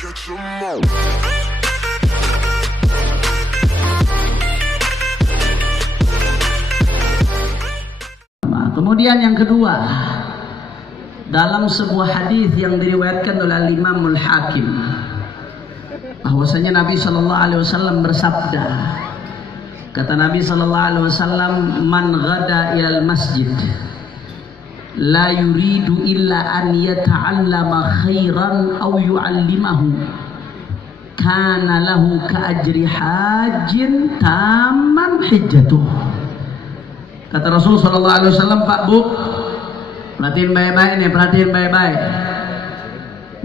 Kemudian yang kedua, dalam sebuah hadis yang diriwayatkan oleh Imam Al-Hakim, bahwasanya Nabi Shallallahu Alaihi Wasallam bersabda, kata Nabi Shallallahu Alaihi Wasallam, man ghada ilal masjid la yuridu illa an yata'allama khairan aw yu'allimahu kana lahu ka ajri hajjin tamman hijjatuh. Kata Rasul Sallallahu Alaihi Wasallam, Pak Bu, perhatiin baik-baik nih, perhatiin baik-baik.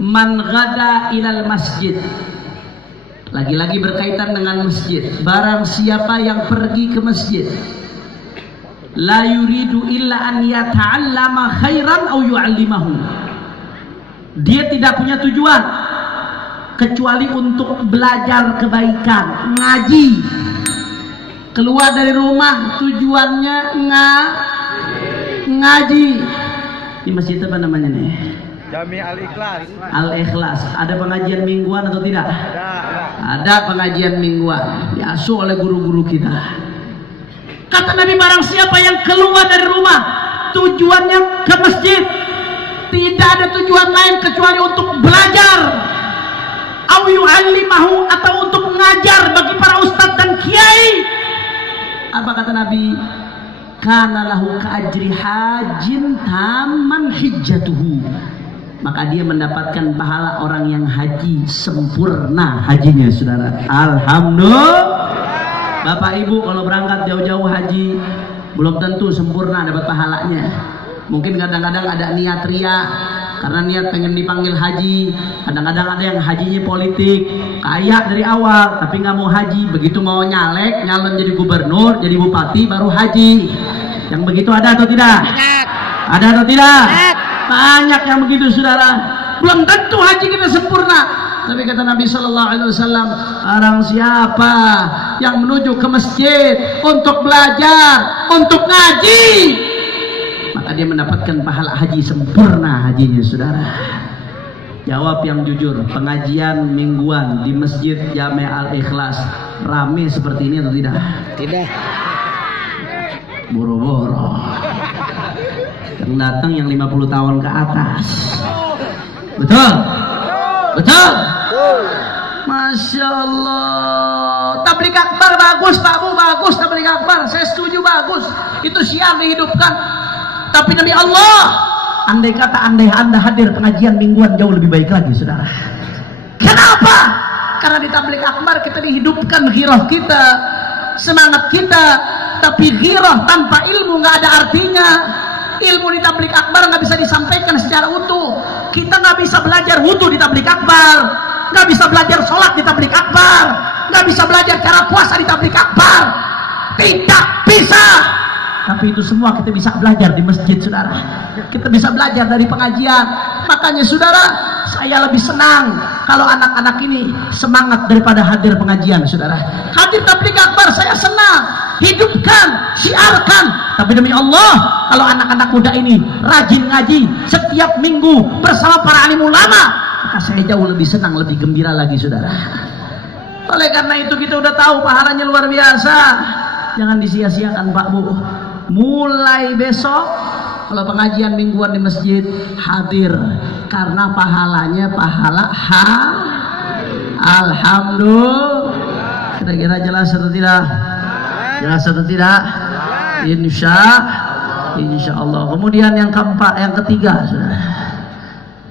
Man ghada ilal masjid, lagi-lagi berkaitan dengan masjid. Barang siapa yang pergi ke masjid, la yuridu illa an yata'allama khairan aw yu'allimahu, dia tidak punya tujuan kecuali untuk belajar kebaikan, ngaji. Keluar dari rumah tujuannya ngaji. Di masjid apa namanya nih? Jami Al-Ikhlas. Al-Ikhlas. Ada pengajian mingguan atau tidak? Ada pengajian mingguan diasuh oleh guru-guru kita. Kata Nabi, barang siapa yang keluar dari rumah tujuannya ke masjid, tidak ada tujuan lain kecuali untuk belajar, au yu'allimahu, atau untuk mengajar bagi para ustadz dan kiai. Apa kata Nabi? Kana lahu ka ajri hajjin tamman hijjatuhu, maka dia mendapatkan pahala orang yang haji sempurna hajinya, saudara. Alhamdulillah. Bapak Ibu kalau berangkat jauh-jauh haji belum tentu sempurna dapat pahalanya. Mungkin kadang-kadang ada niat ria karena niat pengen dipanggil haji. Kadang-kadang ada yang hajinya politik, kaya dari awal tapi nggak mau haji, begitu mau nyalek, nyalon jadi gubernur, jadi bupati baru haji. Yang begitu ada atau tidak? Ada atau tidak? Banyak yang begitu, saudara. Belum tentu haji kita sempurna. Tapi kata Nabi Shallallahu Alaihi Wasallam, orang siapa yang menuju ke masjid untuk belajar, untuk ngaji, maka dia mendapatkan pahala haji sempurna hajinya, saudara. Jawab yang jujur, pengajian mingguan di Masjid Jami Al-Ikhlas rame seperti ini atau tidak? Tidak. Boro-boro. Yang datang yang 50 tahun ke atas. Betul? Betul? Masya Allah. Tabligh akbar bagus, Pak Bu, bagus tabligh akbar. Saya setuju, bagus. Itu siap dihidupkan. Tapi demi Allah, andai kata Anda hadir pengajian mingguan jauh lebih baik lagi, saudara. Kenapa? Karena di tabligh akbar kita dihidupkan ghirah kita, semangat kita. Tapi ghirah tanpa ilmu nggak ada artinya. Ilmu di tabligh akbar nggak bisa disampaikan secara utuh. Kita nggak bisa belajar wudu di tabligh akbar, nggak bisa belajar sholat di tabligh akbar, nggak bisa belajar cara puasa di tabligh akbar. Tidak bisa. Tapi itu semua kita bisa belajar di masjid, saudara. Kita bisa belajar dari pengajian. Makanya, saudara, saya lebih senang kalau anak-anak ini semangat daripada hadir pengajian, saudara. Hadir tabligh akbar saya senang, hidupkan, siarkan. Tapi demi Allah, kalau anak-anak muda ini rajin ngaji setiap minggu bersama para alim ulama, maka saya jauh lebih senang, lebih gembira lagi, saudara. Oleh karena itu kita udah tahu pahalanya luar biasa. Jangan disia-siakan, Pak Bu. Mulai besok kalau pengajian mingguan di masjid, hadir, karena pahalanya pahala alhamdulillah. Kira-kira jelas atau tidak? Jelas atau tidak? Insya Allah. Kemudian yang keempat, yang ketiga, saudara.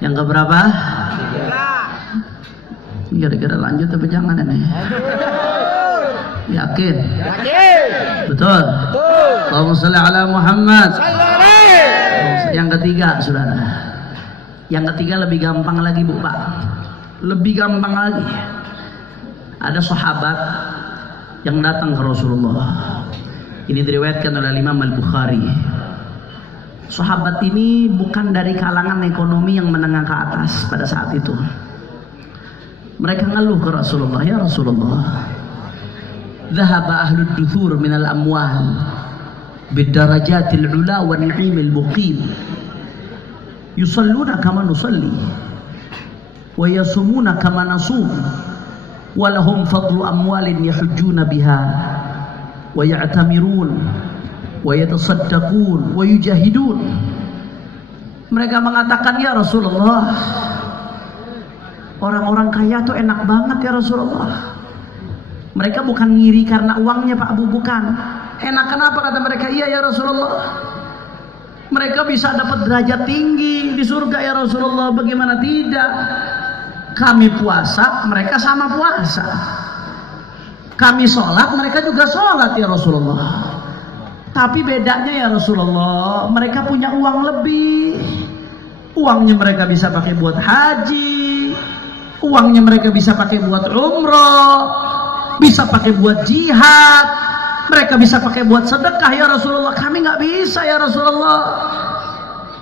Yang keberapa? Kira-kira lanjut tapi jangan ini. Yakin? Betul. Allahumma sholli ala Muhammad. Yang ketiga, saudara. Yang ketiga lebih gampang lagi, Bu, Pak. Lebih gampang lagi. Ada sahabat yang datang ke Rasulullah. Ini diriwayatkan oleh Imam Al-Bukhari. Sahabat ini bukan dari kalangan ekonomi yang menengah ke atas pada saat itu. Mereka ngeluh ke Rasulullah, ya Rasulullah, dhahaba ahlud duthur minal amwal bidarajatil ula wa ni'imil muqim yusalluna kama nusalli wa yasumuna kama nasum wa lahum fadlu amwalin yahujjuna biha wa ya'tamirun wa yatasaddaqun wa yujahidun. Mereka mengatakan, ya Rasulullah, orang-orang kaya tuh enak banget ya Rasulullah. Mereka bukan ngiri karena uangnya Pak Bu, bukan. Enak kenapa kata mereka? Iya ya Rasulullah, mereka bisa dapat derajat tinggi di surga ya Rasulullah. Bagaimana tidak? Kami puasa, mereka sama puasa. Kami sholat, mereka juga sholat ya Rasulullah. Tapi bedanya ya Rasulullah, mereka punya uang lebih. Uangnya mereka bisa pakai buat haji, uangnya mereka bisa pakai buat umroh, bisa pakai buat jihad, mereka bisa pakai buat sedekah ya Rasulullah. Kami nggak bisa ya Rasulullah.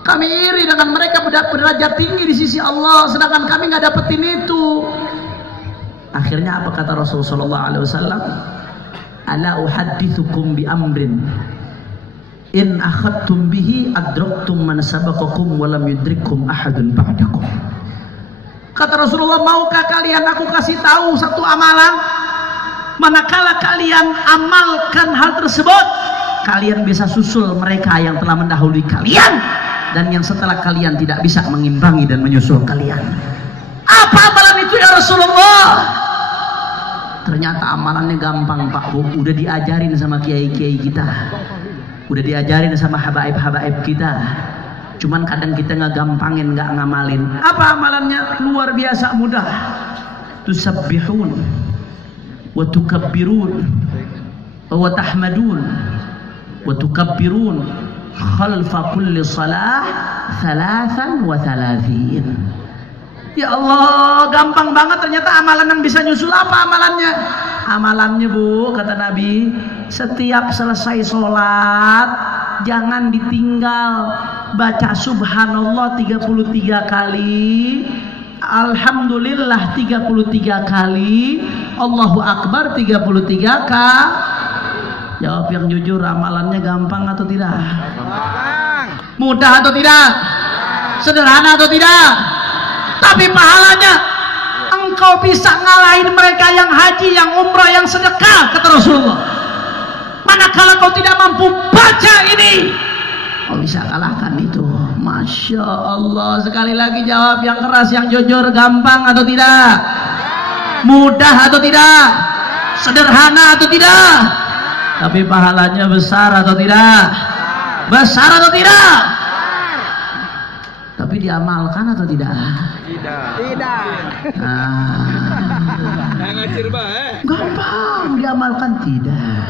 Kami iri dengan mereka berderajat tinggi di sisi Allah, sedangkan kami nggak dapetin itu. Akhirnya apa kata Rasulullah SAW? Ala uhaddithukum bi amrin in akhadtum bihi adraktum man sabaqakum wa lam yudrikkum ahadun ba'dakum. Kata Rasulullah, maukah kalian aku kasih tahu satu amalan? Manakala kalian amalkan hal tersebut, kalian bisa susul mereka yang telah mendahului kalian, dan yang setelah kalian tidak bisa mengimbangi dan menyusul kalian. Apa amalan itu ya Rasulullah? Ternyata amalannya gampang Pak Bu, udah diajarin sama kiai-kiai kita, udah diajarin sama habaib-habaib kita. Cuman kadang kita ngegampangin, nggak ngamalin. Apa amalannya? Luar biasa mudah. Tusabbihun wa tukabbirun wa tahmadun wa tukabbirun khalfa kulli salah 33. Ya Allah, gampang banget ternyata amalan yang bisa nyusul. Apa amalannya? Amalannya Bu, kata Nabi, setiap selesai sholat jangan ditinggal baca subhanallah 33 kali, alhamdulillah 33 kali, Allahu Akbar 33 kali. Jawab yang jujur, amalannya gampang atau tidak? Mudah atau tidak? Sederhana atau tidak? Tapi pahalanya engkau bisa ngalahin mereka yang haji, yang umrah, yang sedekah, kata Rasulullah. Manakala kau tidak mampu baca ini, kau bisa kalahkan itu. Masya Allah. Sekali lagi jawab yang keras, yang jujur. Gampang atau tidak? Mudah atau tidak? Sederhana atau tidak? Tapi pahalanya besar atau tidak? Besar atau tidak? Tapi diamalkan atau tidak? Tidak. Ngacir bae. Gampang diamalkan tidak.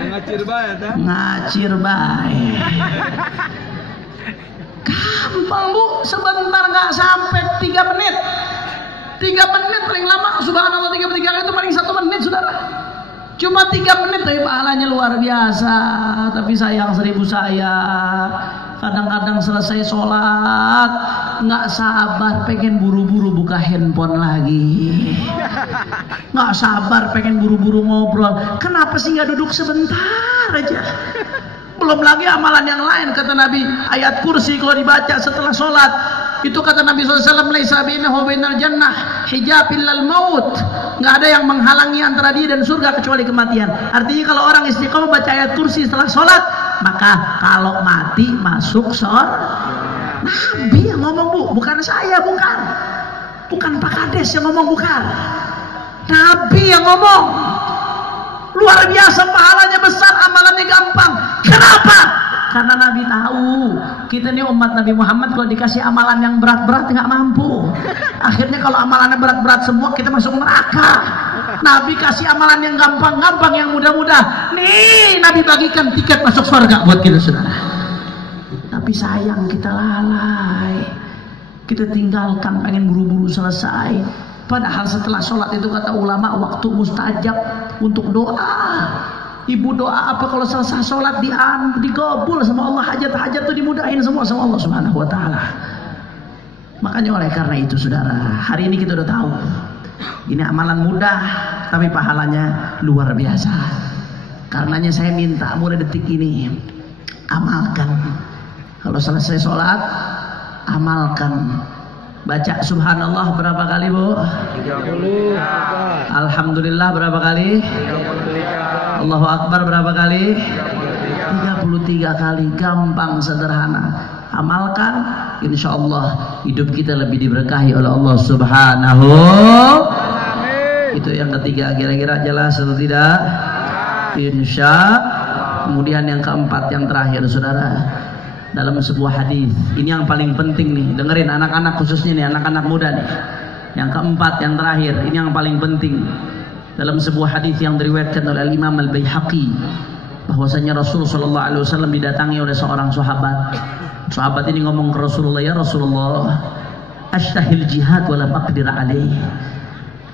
Ngacir bae ta? Ngacir bae. Gampang Bu, sebentar nggak sampai 3 menit. 3 menit paling lama. Subhanallah 33 kali itu paling 1 menit saudara. Cuma 3 menit tapi pahalanya luar biasa. Tapi sayang 1000 saya. Kadang-kadang selesai sholat nggak sabar, pengen buru-buru buka handphone lagi. Nggak sabar, pengen buru-buru ngobrol. Kenapa sih nggak duduk sebentar aja? Belum lagi amalan yang lain, kata Nabi. Ayat kursi kalau dibaca setelah sholat, itu kata Nabi SAW, laisa bainahu bainal jannah hijab illal maut. Nggak ada yang menghalangi antara dia dan surga kecuali kematian. Artinya kalau orang istiqomah baca ayat kursi setelah sholat, maka kalau mati masuk surga. Nabi yang ngomong Bu, bukan saya, bukan Pak Kades yang ngomong, bukan. Nabi yang ngomong. Luar biasa, pahalanya besar, amalannya gampang. Kenapa? Karena Nabi tahu kita ini umat Nabi Muhammad kalau dikasih amalan yang berat-berat nggak mampu. Akhirnya kalau amalannya berat-berat semua kita masuk neraka. Nabi kasih amalan yang gampang-gampang, yang mudah-mudah. Nih Nabi bagikan tiket masuk surga buat kita saudara. Tapi sayang kita lalai, kita tinggalkan, pengen buru-buru selesai. Padahal setelah sholat itu kata ulama waktu mustajab untuk doa. Ibu doa apa kalau selesai sholat digabul sama Allah, hajat-hajat itu dimudahin semua sama Allah Subhanahu wa ta'ala. Makanya oleh karena itu saudara, hari ini kita udah tahu ini amalan mudah tapi pahalanya luar biasa. Karenanya saya minta mulai detik ini amalkan. Kalau selesai sholat amalkan Baca subhanallah berapa kali, Bu? 30. Alhamdulillah berapa kali? 33. Allahu Akbar berapa kali? 33. 33 kali. Gampang, sederhana. Amalkan, insya Allah hidup kita lebih diberkahi oleh Allah Subhanahu. Itu yang ketiga, kira-kira jelas atau tidak? Insya. Kemudian yang keempat, yang terakhir, saudara, dalam sebuah hadis, ini yang paling penting nih, dengerin anak-anak khususnya nih, anak-anak muda nih. Yang keempat, yang terakhir, ini yang paling penting. Dalam sebuah hadis yang diriwayatkan oleh Imam Al-Baihaqi, bahwasanya Rasul sallallahu alaihi wasallam didatangi oleh seorang sahabat. Sahabat ini ngomong ke Rasulullah, "Ya Rasulullah, ashtahil jihad wa lam aqdir alaih."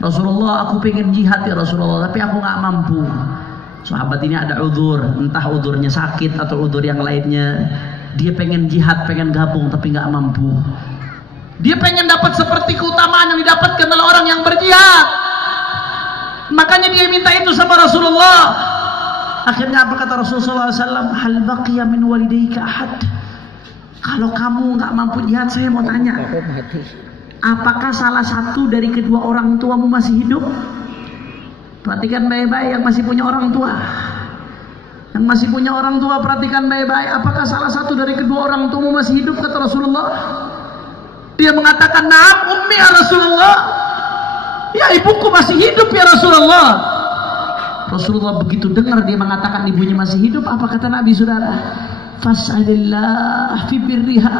Rasulullah, aku pengen jihad ya Rasulullah, tapi aku nggak mampu. Sahabat ini ada udzur, entah udzurnya sakit atau udzur yang lainnya. Dia pengen jihad, pengen gabung, tapi nggak mampu. Dia pengen dapat seperti keutamaan yang didapatkan oleh orang yang berjihad. Makanya dia minta itu sama Rasulullah. Akhirnya apa kata Rasulullah SAW? Hal baqiya min walidayka ahad. Kalau kamu nggak mampu jihad, saya mau tanya, apakah salah satu dari kedua orang tuamu masih hidup? Perhatikan baik-baik yang masih punya orang tua. Yang masih punya orang tua, perhatikan baik-baik. Apakah salah satu dari kedua orang tuamu masih hidup? Kata Rasulullah. Dia mengatakan, "Na'am ummi ya Rasulullah." Ya, ibuku masih hidup ya Rasulullah. Rasulullah begitu dengar dia mengatakan ibunya masih hidup, apa kata Nabi, saudara? Fas'alillah fi birriha.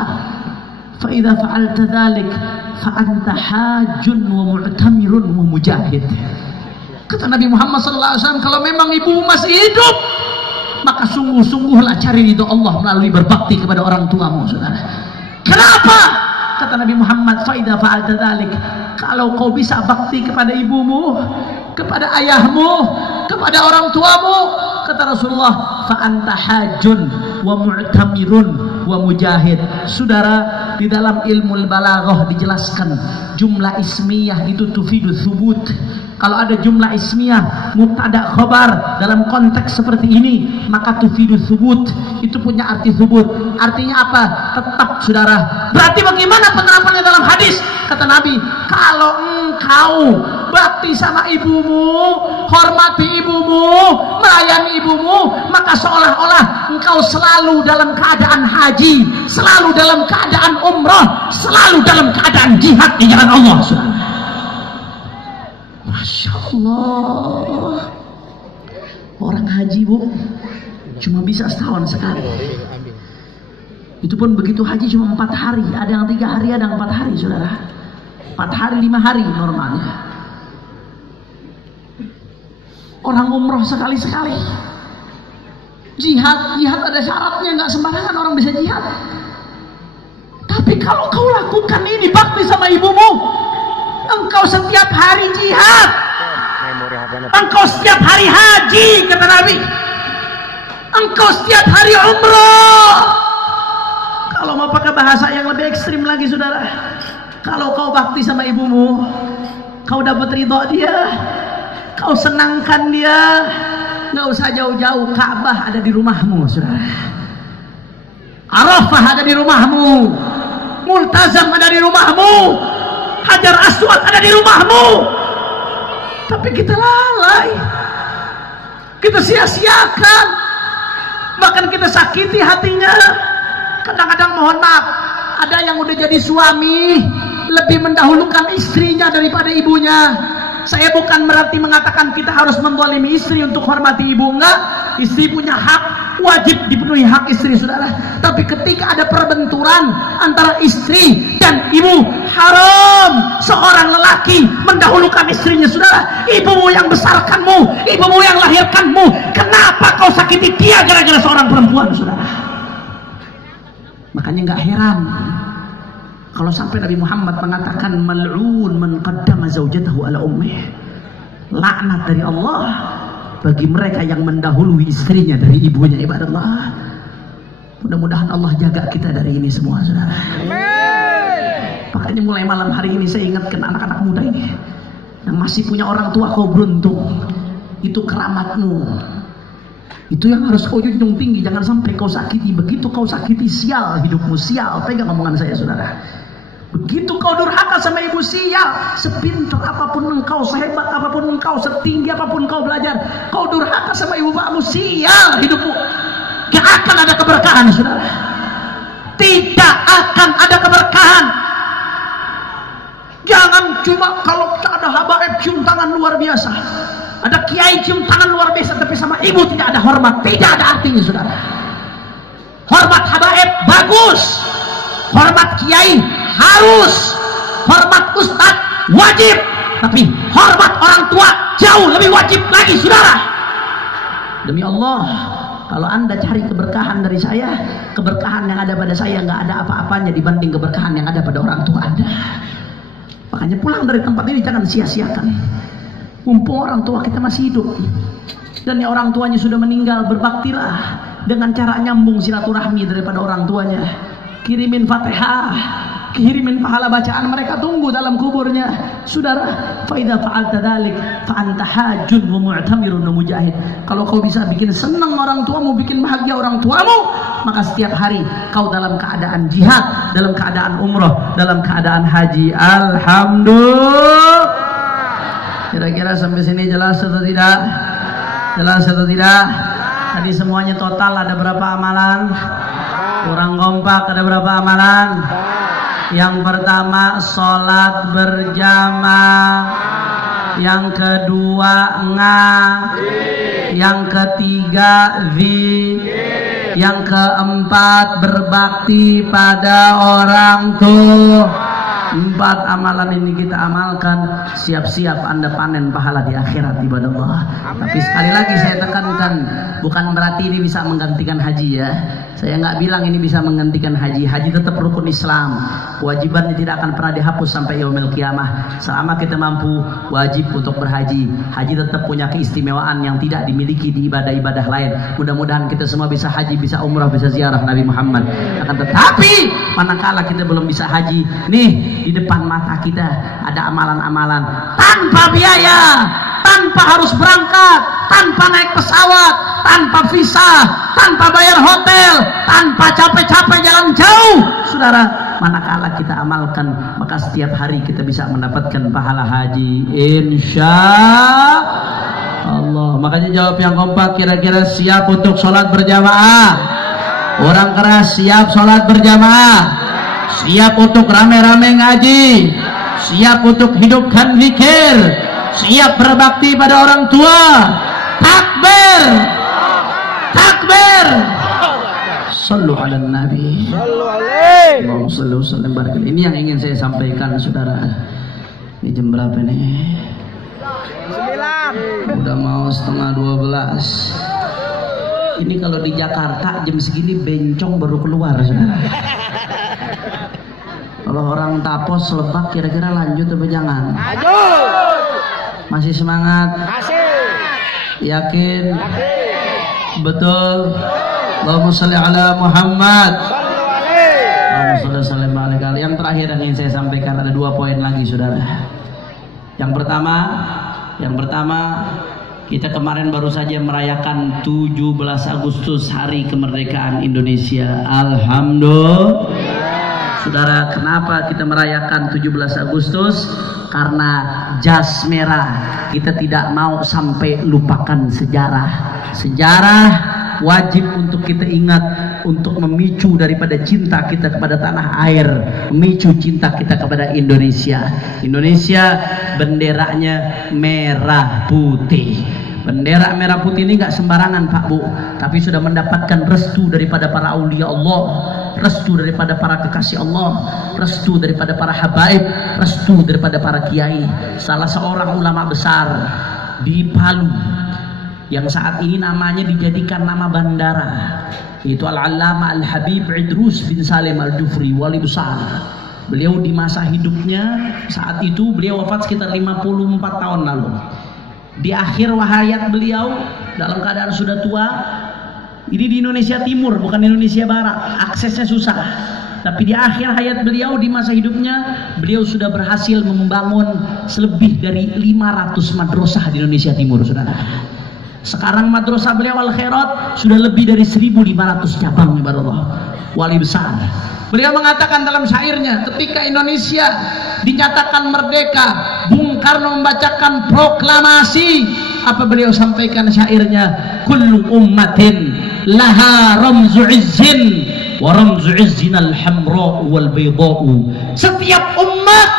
Fa idza fa'alta dzalik fa anta hajjun wa mu'tamirun wa mujahid. Kata Nabi Muhammad SAW, kalau memang ibu masih hidup, maka sungguh-sungguhlah cari ridho Allah melalui berbakti kepada orang tuamu, saudara. Kenapa? Kata Nabi Muhammad, "Faida fa'alta dzalik." Kalau kau bisa bakti kepada ibumu, kepada ayahmu, kepada orang tuamu, kata Rasulullah, fa anta hajjun wa mu'tamirun wa mujahid. Saudara, di dalam ilmu balaghah dijelaskan jumlah ismiyah itu tufidu thubut. Kalau ada jumlah ismiyah mubtada khabar dalam konteks seperti ini, maka tufidu thubut, itu punya arti thubut. Artinya apa? Tetap, saudara. Berarti bagaimana penerapannya dalam hadis? Kata Nabi, kalau engkau bakti sama ibumu, hormati ibumu, melayani ibumu, maka seolah-olah engkau selalu dalam keadaan haji, selalu dalam keadaan umrah, selalu dalam keadaan jihad di jalan Allah, saudara. Masya Allah. Orang haji, Bu, cuma bisa setahun sekali. Itu pun begitu haji cuma 4 hari. Ada yang 3 hari, ada yang 4 hari, saudara. 4 hari, 5 hari normalnya. Orang umroh sekali-sekali. Jihad ada syaratnya, nggak sembarangan orang bisa jihad. Tapi kalau kau lakukan ini bakti sama ibumu, engkau setiap hari jihad, engkau setiap hari haji, kata Nabi, engkau setiap hari umroh. Kalau mau pakai bahasa yang lebih ekstrim lagi, saudara, kalau kau bakti sama ibumu, kau dapat ridho dia, kau senangkan dia, nggak usah jauh-jauh, Ka'bah ada di rumahmu, saudara. Arafah ada di rumahmu, Multazam ada di rumahmu, Hajar Aswad ada di rumahmu. Tapi kita lalai, kita sia-siakan, bahkan kita sakiti hatinya. Kadang-kadang mohon maaf, ada yang udah jadi suami lebih mendahulukan istrinya daripada ibunya. Saya bukan berarti mengatakan kita harus menzalimi istri untuk hormati ibu, enggak. Istri punya hak, wajib dipenuhi hak istri, saudara. Tapi ketika ada perbenturan antara istri dan ibu, haram seorang lelaki mendahulukan istrinya, saudara. Ibumu yang besarkanmu, ibumu yang lahirkanmu, kenapa kau sakiti dia gara-gara seorang perempuan, saudara? Makanya nggak heran kalau sampai Nabi Muhammad mengatakan mal'un man qaddama zaujatahu ala ummih. Laknat dari Allah bagi mereka yang mendahului istrinya dari ibunya, ibadallah. Mudah-mudahan Allah jaga kita dari ini semua, saudara. Amin. Makanya mulai malam hari ini saya ingatkan anak-anak muda ini yang masih punya orang tua, kau beruntung. Itu keramatmu. Itu yang harus kau junjung tinggi, jangan sampai kau sakiti. Begitu kau sakiti, sial hidupmu, sial. Pegang omongan saya, saudara. Begitu kau durhaka sama ibu, sial. Sepintar apapun engkau, sehebat apapun engkau, setinggi apapun kau belajar, kau durhaka sama ibu bapakmu, sial hidupmu. Gak akan ada keberkahan, saudara. Tidak akan ada keberkahan. Jangan cuma kalau ada habaib cium tangan luar biasa, ada kiai cium tangan luar biasa, tapi sama ibu tidak ada hormat, tidak ada artinya, saudara. Hormat habaib bagus, hormat kiai harus, hormat ustaz wajib, tapi hormat orang tua jauh lebih wajib lagi, saudara. Demi Allah, kalau anda cari keberkahan dari saya, keberkahan yang ada pada saya nggak ada apa-apanya dibanding keberkahan yang ada pada orang tua anda. Makanya pulang dari tempat ini jangan sia-siakan. Mumpung orang tua kita masih hidup dan yang orang tuanya sudah meninggal, berbaktilah dengan cara nyambung silaturahmi daripada orang tuanya. Kirimin Fatihah, kirimin pahala bacaan, mereka tunggu dalam kuburnya, saudara. Fa idza fa'alta dzalik fa anta hajjun wa mu'tamirun wa mujahid. Kalau kau bisa bikin senang orang tuamu, bikin bahagia orang tuamu, maka setiap hari kau dalam keadaan jihad, dalam keadaan umroh, dalam keadaan haji. Alhamdulillah. Kira-kira sampai sini jelas atau tidak? Jelas atau tidak? Tadi semuanya total ada berapa amalan? Kurang kompak, ada berapa amalan? Yang pertama sholat berjamaah, yang kedua yang ketiga yang keempat berbakti pada orang tua. 4 amalan ini kita amalkan, siap-siap anda panen pahala di akhirat, ibadah Allah. Tapi sekali lagi saya tekankan, bukan berarti ini bisa menggantikan haji ya. Saya nggak bilang ini bisa menggantikan haji. Haji tetap rukun Islam, kewajibannya tidak akan pernah dihapus sampai yaumil qiyamah. Selama kita mampu, wajib untuk berhaji. Haji tetap punya keistimewaan yang tidak dimiliki di ibadah-ibadah lain. Mudah-mudahan kita semua bisa haji, bisa umrah, bisa ziarah Nabi Muhammad. Akan tetapi manakala kita belum bisa haji, nih di depan mata kita ada amalan-amalan tanpa biaya, tanpa harus berangkat, tanpa naik pesawat, tanpa visa, tanpa bayar hotel, tanpa capek-capek jalan jauh, saudara. Manakala kita amalkan, maka setiap hari kita bisa mendapatkan pahala haji, insya Allah. Makanya jawab yang kompak, kira-kira siap untuk sholat berjamaah? Orang keras, siap sholat berjamaah? Siap untuk rame-rame ngaji, siap untuk hidupkan zikir, siap berbakti pada orang tua. Takbir, takbir. Sallu ala nabi. Sallu alaihi. Allahumma salli wa sallim barik. Ini yang ingin saya sampaikan, saudara. Ini jam berapa nih? 9. Udah mau 11:30. Ini kalau di Jakarta jam segini bencong baru keluar, saudara. Kalau orang Tapos, Lebak, kira-kira lanjut atau jangan? Lanjut. Masih semangat? Masih. Yakin? Yakin. Betul. Allahumma sholli ala Muhammad. Allahumma sholli ala Muhammad. Yang terakhir yang ingin saya sampaikan, ada 2 poin lagi, saudara. Yang pertama, kita kemarin baru saja merayakan 17 Agustus, hari kemerdekaan Indonesia. Alhamdulillah. Saudara, kenapa kita merayakan 17 Agustus? Karena jas merah. Kita tidak mau sampai lupakan sejarah. Sejarah wajib untuk kita ingat, untuk memicu daripada cinta kita kepada tanah air, memicu cinta kita kepada Indonesia. Indonesia benderanya merah putih. Bendera merah putih ini nggak sembarangan, Pak Bu, tapi sudah mendapatkan restu daripada para aulia Allah, restu daripada para kekasih Allah, restu daripada para habaib, restu daripada para kiai. Salah seorang ulama besar di Palu yang saat ini namanya dijadikan nama bandara, yaitu Al-Allamah Al-Habib Idrus bin Salim Al-Jufri, wali besar. Beliau di masa hidupnya saat itu, beliau wafat sekitar 54 tahun lalu. Di akhir hayat beliau, dalam keadaan sudah tua, ini di Indonesia Timur, bukan Indonesia Barat, aksesnya susah. Tapi di akhir hayat beliau, di masa hidupnya, beliau sudah berhasil membangun lebih dari 500 madrasah di Indonesia Timur, saudara. Sekarang madrasah beliau Al Khairat sudah lebih dari 1.500 cabang, ibarat Allah. Wali besar. Beliau mengatakan dalam syairnya, ketika Indonesia dinyatakan merdeka, Bung Karno membacakan proklamasi. Apa beliau sampaikan syairnya? Kullu ummatin laha ramzu izzin wa ramzu izzin al-hamra wal bayda'u. Setiap umat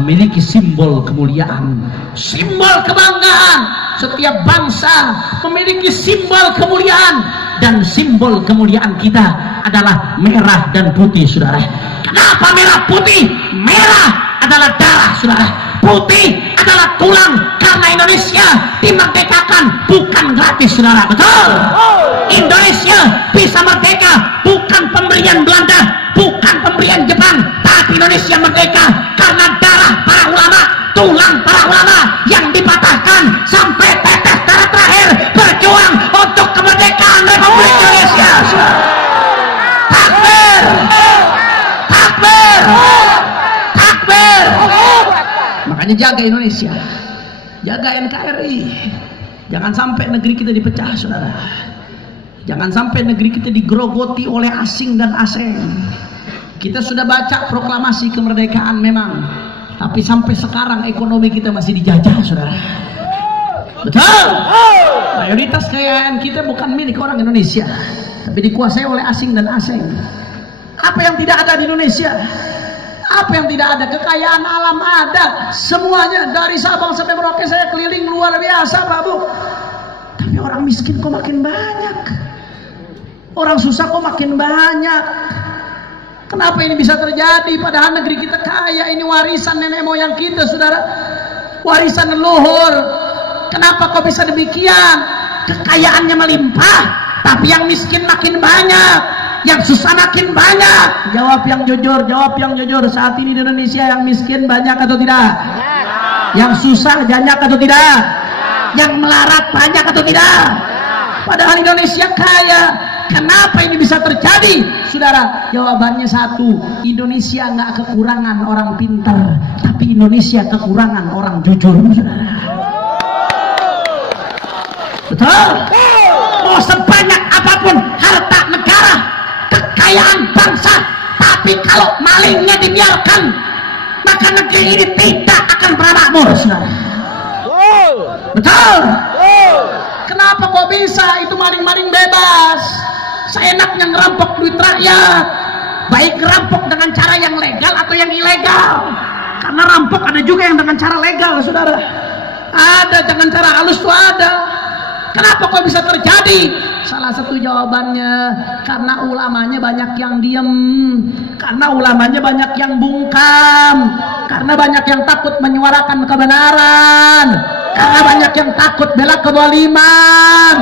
memiliki simbol kemuliaan, simbol kebanggaan. Setiap bangsa memiliki simbol kemuliaan, dan simbol kemuliaan kita adalah merah dan putih, saudara. Kenapa merah putih? Merah adalah darah, saudara. Putih adalah tulang, karena Indonesia dimerdekakan bukan gratis, saudara. Betul? Indonesia bisa merdeka bukan pemberian Belanda, bukan pemberian Jepang, tapi Indonesia merdeka karena darah para ulama, tulang para ulama yang dipatahkan sampai tetes darah terakhir berjuang untuk kemerdekaan Republik Indonesia. Takbir! Takbir! Takbir! Makanya jaga Indonesia, jaga NKRI. Jangan sampai negeri kita dipecah, saudara. Jangan sampai negeri kita digerogoti oleh asing dan asing. Kita sudah baca proklamasi kemerdekaan memang, tapi sampai sekarang ekonomi kita masih dijajah, saudara. Betul? Mayoritas kekayaan kita bukan milik orang Indonesia, tapi dikuasai oleh asing dan asing. Apa yang tidak ada di Indonesia? Apa yang tidak ada? Kekayaan alam ada, semuanya. Dari Sabang sampai Merauke saya keliling luar biasa, Pak Bu. Tapi orang miskin kok makin banyak, orang susah kok makin banyak. Kenapa ini bisa terjadi? Padahal negeri kita kaya, ini warisan nenek moyang kita, saudara, warisan leluhur. Kenapa kok bisa demikian? Kekayaannya melimpah, tapi yang miskin makin banyak, yang susah makin banyak. Jawab yang jujur, jawab yang jujur. Saat ini di Indonesia yang miskin banyak atau tidak? Yang susah banyak atau tidak? Yang melarat banyak atau tidak? Padahal Indonesia kaya. Kenapa ini bisa terjadi, saudara? Jawabannya satu, Indonesia nggak kekurangan orang pintar, tapi Indonesia kekurangan orang jujur, saudara. Betul? Mau sebanyak apapun harta negara, kekayaan bangsa, tapi kalau malingnya dibiarkan, maka negeri ini tidak akan pernah makmur, saudara. Betul? Kenapa kok bisa itu maling-maling bebas, seenaknya ngerampok duit rakyat, baik ngerampok dengan cara yang legal atau yang ilegal? Karena rampok ada juga yang dengan cara legal, saudara. Ada dengan cara halus tuh ada. Kenapa kok bisa terjadi? Salah satu jawabannya karena ulamanya banyak yang diem, karena ulamanya banyak yang bungkam, karena banyak yang takut menyuarakan kebenaran, karena banyak yang takut bela kezaliman.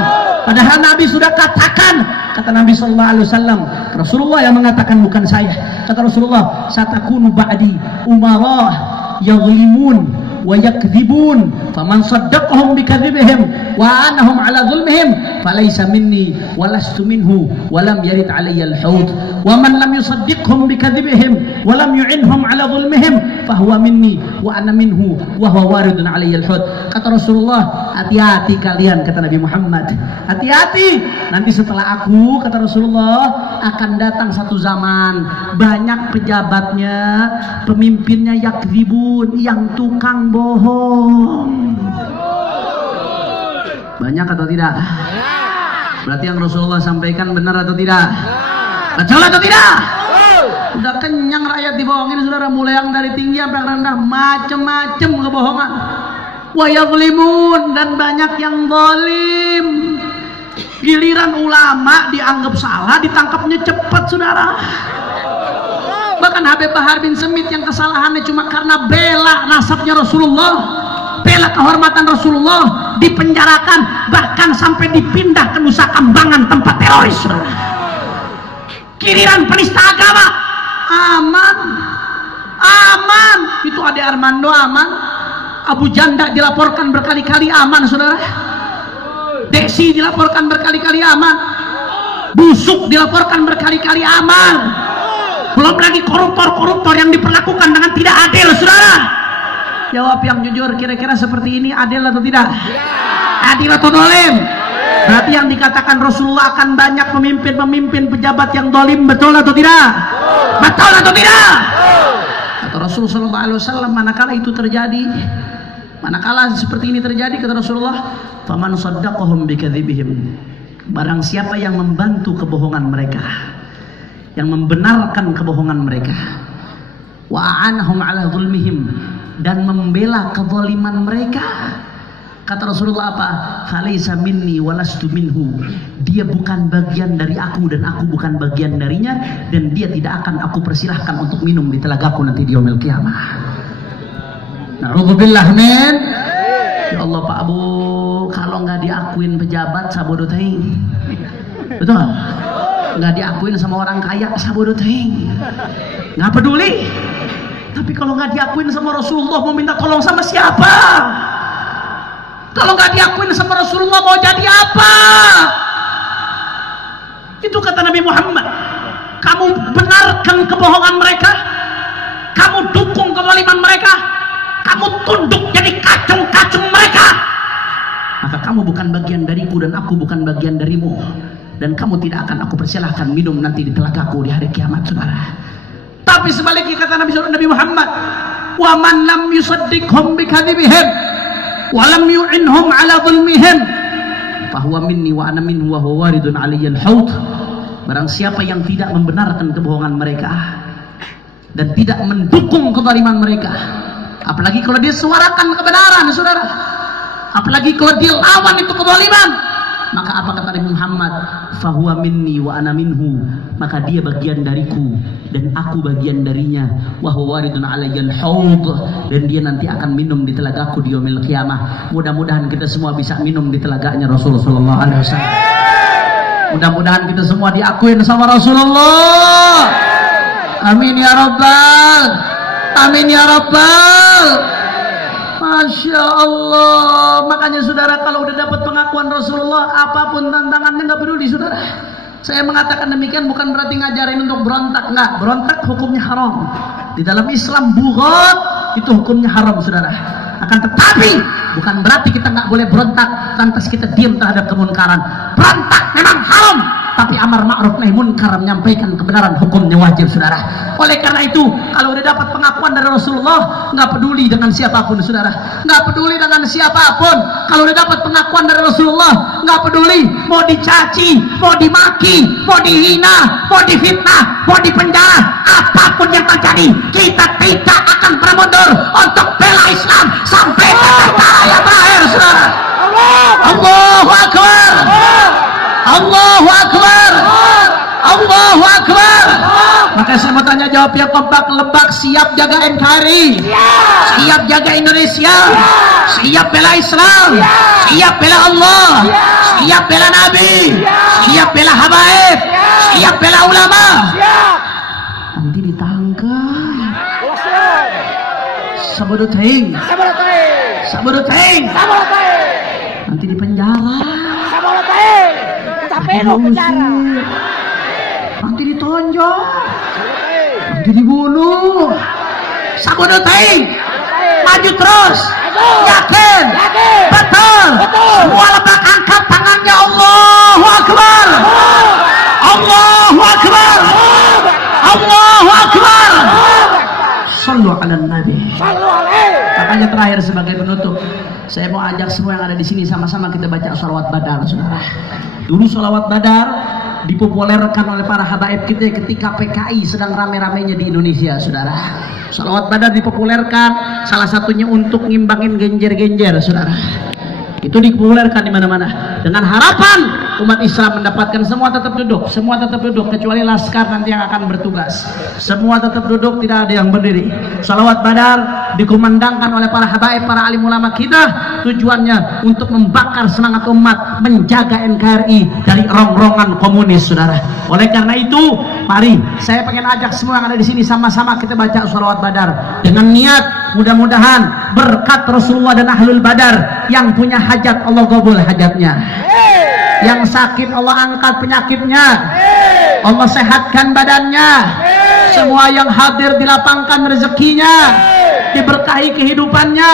Padahal Nabi sudah katakan, kata Nabi sallallahu alaihi wasallam, Rasulullah yang mengatakan, bukan saya. Kata Rasulullah, satakunu ba'di umara yaghlimun wa yakdzibun faman saddaqahum bikadzibihim wa anahum ala zulmihim falaysa minni wa lastu minhu wa lam yarid alayya al-hawd wa man lam yusaddiqhum bikadzibihim wa lam yu'inhum ala zulmihim fahuwa minni wa ana minhu wa huwa waridun alayya al-hawd. Kata Rasulullah, hati-hati kalian, kata Nabi Muhammad, hati-hati, nanti setelah aku, kata Rasulullah, akan datang satu zaman banyak pejabatnya, pemimpinnya yakdzibun, yang tukang bohong. Banyak atau tidak? Berarti yang Rasulullah sampaikan benar atau tidak? Betul atau tidak? Udah kenyang rakyat dibohongin, saudara. Mulai yang dari tinggi sampai rendah, macem-macem kebohongan. Wa yazlimun, dan banyak yang zalim. Giliran ulama dianggap salah, ditangkapnya cepat, saudara. Bahkan Habib Bahar bin Smith yang kesalahannya cuma karena bela nasabnya Rasulullah, bela kehormatan Rasulullah, dipenjarakan, bahkan sampai dipindah ke Nusa Kambangan, tempat teroris, saudara. Giliran penista agama aman, aman. Itu Ade Armando aman, Abu Janda dilaporkan berkali-kali aman, saudara. Desi dilaporkan berkali-kali aman, busuk dilaporkan berkali-kali aman. Belum lagi koruptor-koruptor yang diperlakukan dengan tidak adil, saudara. Jawab yang jujur, kira-kira seperti ini adil atau tidak? Adil atau dolim? Berarti yang dikatakan Rasulullah akan banyak pemimpin pejabat yang zalim, betul atau tidak? Betul atau tidak? Kata Rasulullah sallallahu alaihi wasallam, manakala itu terjadi, manakala seperti ini terjadi, kata Rasulullah, faman saddaqahum bikadzibihim, barang siapa yang membantu kebohongan mereka, yang membenarkan kebohongan mereka, wa a'anahum ala zulmihim, dan membela kezaliman mereka, kata Rasulullah apa? Falaisa minni walastu minhu, dia bukan bagian dari aku dan aku bukan bagian darinya, dan dia tidak akan aku persilahkan untuk minum di telagaku nanti di yaumil qiyamah. Na'udzubillah min. Ya Allah Pak Abu, kalau nggak diakuin pejabat sabodo teuing. Betul? Nggak diakuin sama orang kaya sabodo teuing. Nggak peduli. Tapi kalau nggak diakuin sama Rasulullah, mau minta tolong sama siapa? Kalau nggak diakuin sama Rasulullah, mau jadi apa? Itu kata Nabi Muhammad. Kamu benarkan kebohongan mereka, kamu dukung kezaliman mereka, kamu tunduk jadi kacung-kacung mereka, maka kamu bukan bagian dariku dan aku bukan bagian darimu, dan kamu tidak akan aku persilahkan minum nanti di telagaku di hari kiamat, saudara. Tapi sebaliknya kata Nabi Muhammad, wa man lam yusaddiqhum bikadzibihim wa lam yu'inhum ala zulmihim fahuwa minni wa ana minhu wa huwa waridun aliyyal haud. Barang siapa yang tidak membenarkan kebohongan mereka dan tidak mendukung kezaliman mereka, apalagi kalau dia suarakan kebenaran, saudara, apalagi kalau dia lawan itu kezaliman, maka apa kata Nabi Muhammad? Fahuwa minni wa ana minhu, maka dia bagian dariku dan aku bagian darinya, wa huwa waridun alayyal haud, dan dia nanti akan minum di telagaku di yaumil qiyamah. Mudah-mudahan kita semua bisa minum di telaganya Rasulullah sallallahu alaihi wasallam. Mudah-mudahan kita semua diakuin sama Rasulullah. Amin ya rabbal, amin ya rabbal. Masya Allah. Makanya saudara, kalau udah dapat pengakuan Rasulullah, apapun tantangannya nggak peduli, saudara. Saya mengatakan demikian bukan berarti ngajarin untuk berontak, nggak. Berontak hukumnya haram. Di dalam Islam bughat itu hukumnya haram, saudara. Akan tetapi bukan berarti kita nggak boleh berontak lantas kita diam terhadap kemunkaran. Berontak memang haram, tapi amar ma'ruf nahi munkar, menyampaikan kebenaran hukumnya wajib, saudara. Oleh karena itu, kalau udah dapat pengakuan dari Rasulullah, nggak peduli dengan siapapun, saudara. Nggak peduli dengan siapapun. Kalau udah dapat pengakuan dari Rasulullah, nggak peduli mau dicaci, mau dimaki, mau dihina, mau difitnah, mau dipenjara, apapun yang terjadi, kita tidak akan pernah mundur untuk bela Islam sampai kata yang terakhir, saudara. Allahu Akbar. Allahu Akbar. Allahu Akbar. Maka saya mau tanya jawab yang kompak, Lebak siap jaga NKRI, siap jaga Indonesia, siap bela Islam, siap bela Allah, siap bela Nabi, siap bela habaib, siap bela ulama. Nanti ditangkap sabodoteng, nanti di penjara, nanti ditonjok, nanti dibunuh. Sabodoteng, maju terus, yakin, betul. Semua Lebak angkat tangannya, Allahu Akbar, Allahu Akbar, Allahu Akbar. Sallu ala Nabi. Makanya terakhir sebagai penutup, saya mau ajak semua yang ada di sini sama-sama kita baca sholawat Badar, saudara. Dulu sholawat Badar dipopulerkan oleh para habaib kita ketika PKI sedang rame-ramenya di Indonesia, saudara. Sholawat Badar dipopulerkan salah satunya untuk ngimbangin genjer-genjer, saudara. Itu dipopulerkan di mana-mana dengan harapan umat Islam mendapatkan semua tetap duduk kecuali laskar nanti yang akan bertugas. Semua tetap duduk, tidak ada yang berdiri. Sholawat Badar dikumandangkan oleh para habaib, para alim ulama kita, tujuannya untuk membakar semangat umat menjaga NKRI dari rongrongan komunis, saudara. Oleh karena itu, mari saya pengen ajak semua yang ada di sini sama-sama kita baca sholawat Badar dengan niat mudah-mudahan berkat Rasulullah dan Ahlul Badar, yang punya hajat Allah qabul hajatnya, yang sakit Allah angkat penyakitnya, Allah sehatkan badannya, semua yang hadir dilapangkan rezekinya, diberkahi kehidupannya.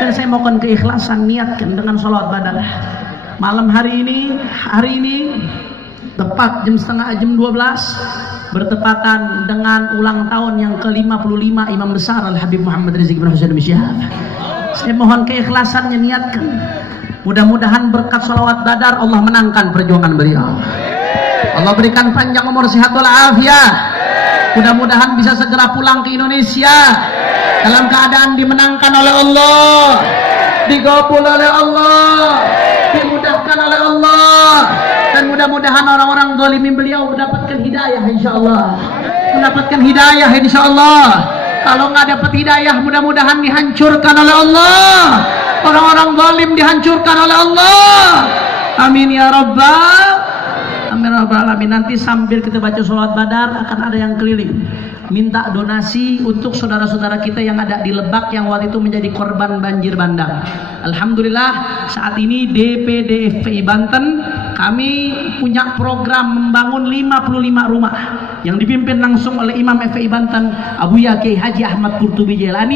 Dan saya mohon keikhlasan, niatkan dengan sholawat Badar. malam hari ini tepat jam 12 bertepatan dengan ulang tahun yang ke-55 Imam besar Al-Habib Muhammad Rizik bin Husain bin Syihab. Saya mohon keikhlasannya niatkan. Mudah-mudahan berkat salawat Badar Allah menangkan perjuangan beliau. Allah berikan panjang umur, sehat walafiat. Mudah-mudahan bisa segera pulang ke Indonesia dalam keadaan dimenangkan oleh Allah, digabul oleh Allah, dimudahkan oleh Allah, dan mudah-mudahan orang-orang zalimin beliau mendapatkan hidayah insyaallah. Mendapatkan hidayah insyaallah. Kalau nggak dapat hidayah mudah-mudahan dihancurkan oleh Allah. Orang-orang zalim dihancurkan oleh Allah. Amin ya rabbal amin ya rabbal alamin. Nanti sambil kita baca sholat Badar akan ada yang keliling minta donasi untuk saudara-saudara kita yang ada di Lebak yang waktu itu menjadi korban banjir bandang. Alhamdulillah saat ini DPD FPI Banten kami punya program membangun 55 rumah yang dipimpin langsung oleh Imam FPI Banten Abu Kiai Haji Ahmad Qurtubi Jailani.